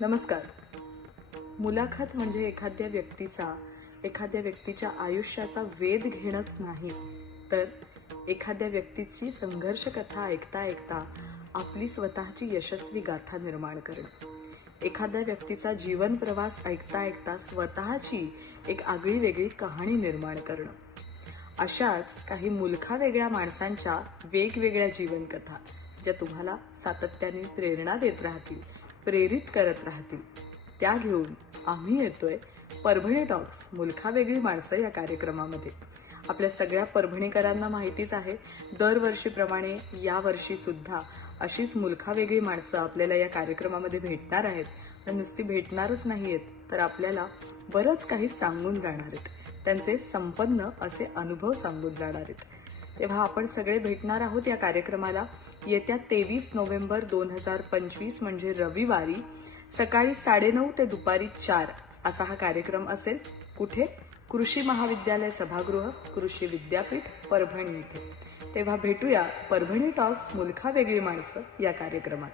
नमस्कार. मुलाखत म्हणजे एखाद्या व्यक्तीच्या आयुष्याचा वेध घेणंच नाही, तर एखाद्या व्यक्तीची संघर्ष कथा ऐकता ऐकता आपली स्वतःची यशस्वी गाथा निर्माण करणं. एखाद्या व्यक्तीचा जीवन प्रवास ऐकता ऐकता स्वतःची एक आगळी वेगळी कहाणी निर्माण करणं. अशाच काही मुलखावेगळ्या माणसांच्या वेगवेगळ्या जीवनकथा ज्या तुम्हाला सातत्याने प्रेरणा देत राहतील, प्रेरित करत राहतील, त्या घेऊन आम्ही येतोय परभणी टॉक्स मुलखावेगळी माणसं या कार्यक्रमामध्ये. आपल्या सगळ्या परभणीकरांना माहितीच आहे, दरवर्षीप्रमाणे यावर्षी सुद्धा अशीच मुलखावेगळी माणसं आपल्याला या कार्यक्रमामध्ये भेटणार आहेत. आणि नुसती भेटणारच नाहीयेत, तर आपल्याला बरंच काही सांगून जाणार आहेत. त्यांचे संपन्न असे अनुभव सांगून जाणार आहेत. तेव्हा आपण सगळे भेटणार आहोत या कार्यक्रमाला येत्या 23 नोव्हेंबर 2025 म्हणजे रविवारी सकाळी 9:30 ते दुपारी 4 असा हा कार्यक्रम असेल. कुठे? कृषी महाविद्यालय सभागृह, कृषी विद्यापीठ, परभणी इथे. तेव्हा भेटूया परभणी टॉक्स मुलखावेगळी माणसं या कार्यक्रमात.